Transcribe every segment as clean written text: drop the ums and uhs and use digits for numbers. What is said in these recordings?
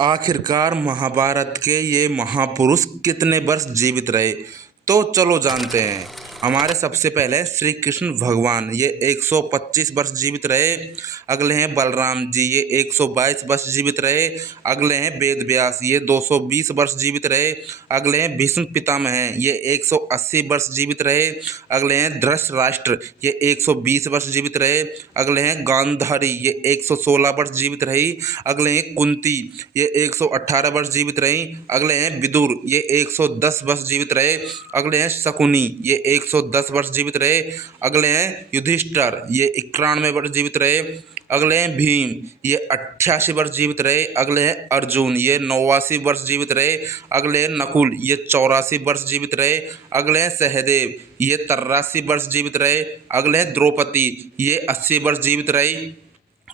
आखिरकार महाभारत के ये महापुरुष कितने वर्ष जीवित रहे, तो चलो जानते हैं। हमारे सबसे पहले श्री कृष्ण भगवान ये 125 वर्ष जीवित रहे। अगले हैं बलराम जी, ये 122 वर्ष जीवित रहे। अगले हैं वेद व्यास, ये 220 वर्ष जीवित रहे। अगले हैं भीष्म पितामह हैं, ये 180 वर्ष जीवित रहे। अगले हैं धृतराष्ट्र, ये 120 वर्ष जीवित रहे। अगले हैं गांधारी, ये 116 वर्ष जीवित रही। अगले हैं कुंती, ये 118 वर्ष जीवित रही। अगले हैं विदुर, ये 110 वर्ष जीवित रहे। अगले हैं शकुनी, ये 110 वर्ष जीवित रहे। अगले हैं युधिष्ठिर, ये 91 वर्ष जीवित रहे। अगले हैं भीम, ये 88 वर्ष जीवित रहे। अगले हैं अर्जुन, ये 89 वर्ष जीवित रहे। अगले हैं नकुल, ये 84 वर्ष जीवित रहे। अगले हैं सहदेव, ये 83 वर्ष जीवित रहे। अगले हैं द्रौपदी, ये 80 वर्ष जीवित रही।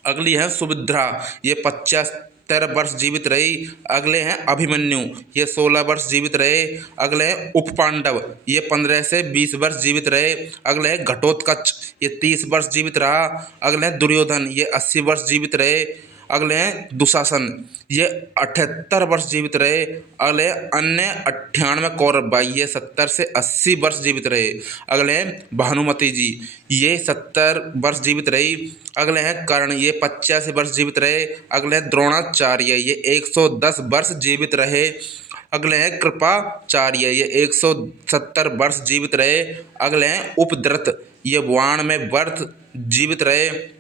अगली है सुभद्रा, ये 75 वर्ष जीवित रही। अगले हैं अभिमन्यु, ये 16 वर्ष जीवित रहे। अगले हैं उपपांडव, ये 15 से 20 वर्ष जीवित रहे। अगले हैं घटोत्कच, ये 30 वर्ष जीवित रहा। अगले हैं दुर्योधन, ये 80 वर्ष जीवित रहे। अगले हैं दुशासन, ये 78 वर्ष जीवित रहे। अगले अन्य 98 कौरव भाई, ये 70 से 80 वर्ष जीवित रहे। अगले हैं भानुमति जी, ये 70 वर्ष जीवित रही। अगले हैं कर्ण, ये 85 वर्ष जीवित रहे। अगले हैं द्रोणाचार्य, ये 110 वर्ष जीवित रहे। अगले हैं कृपाचार्य, ये 170 वर्ष जीवित रहे। अगले हैं उपद्रत, ये 92 वर्ष जीवित रहे।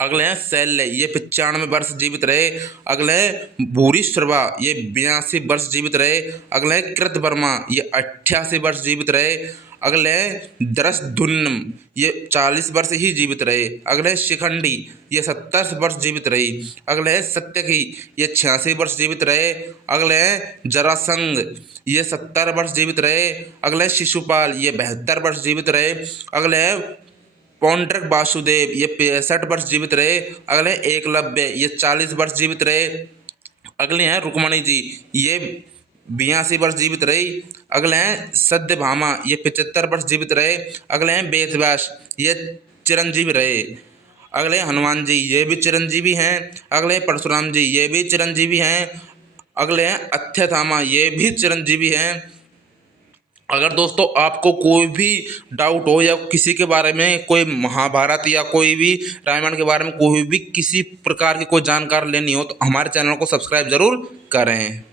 अगले हैं शैल्य, ये 95 वर्ष जीवित रहे। अगले हैं भूरिश्रवा, ये 82 वर्ष जीवित रहे। अगले हैं कृतवर्मा, ये 88 वर्ष जीवित रहे। अगले हैं दृष्टद्युम्न, ये 40 वर्ष ही जीवित रहे। अगले हैं शिखंडी, ये 70 वर्ष जीवित रही। अगले हैं सत्यकी, ये 86 वर्ष जीवित रहे। अगले हैं जरासंध, ये 70 वर्ष जीवित रहे। अगले हैं शिशुपाल, ये 72 वर्ष जीवित रहे। अगले हैं पौंड्रक वासुदेव, ये 65 वर्ष जीवित रहे। अगले एकलव्य, ये 40 वर्ष जीवित रहे। अगले हैं रुक्मणी जी, ये 82 वर्ष जीवित रही। अगले हैं सत्यभामा, ये 75 वर्ष जीवित रहे। अगले हैं वेदव्यास, ये चिरंजीवी रहे। अगले हनुमान जी, ये भी चिरंजीवी हैं। अगले परशुराम जी, ये भी चिरंजीवी हैं। अगले हैं अश्वत्थामा, ये भी चिरंजीवी हैं। अगर दोस्तों आपको कोई भी डाउट हो या किसी के बारे में, कोई महाभारत या कोई भी रामायण के बारे में कोई भी किसी प्रकार की कोई जानकारी लेनी हो, तो हमारे चैनल को सब्सक्राइब जरूर करें।